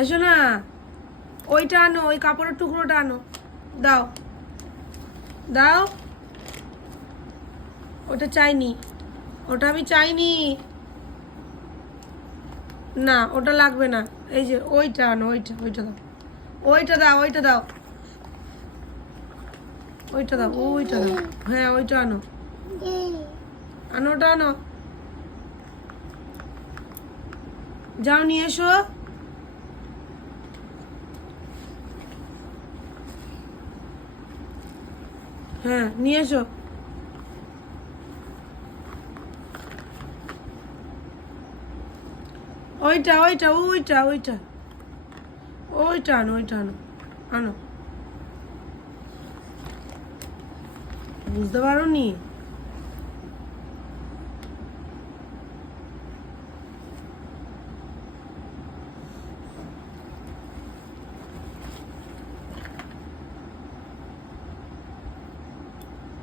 এসো না ওইটা আনো, ওই কাপড়ের টুকরোটা আনো। দাও। দাও। ওটা চাইনি। ওটা আমি চাইনি। না, ওটা লাগবে না। এই যে, ওইটা আনো, ওইটা ওইটা দাও। ওইটা দাও ওইটা দাও। ওইটা দাও ওইটা দাও। হ্যাঁ ওইটা আনো। আনো, ওটা আনো। যাও, নিয়ে এসো। হ্যাঁ নিয়ে এসো। ওইটা ওইটা ওইটা ওইটা। ওইটা আনো ওইটা আনো আনো। বুঝতে পারো নি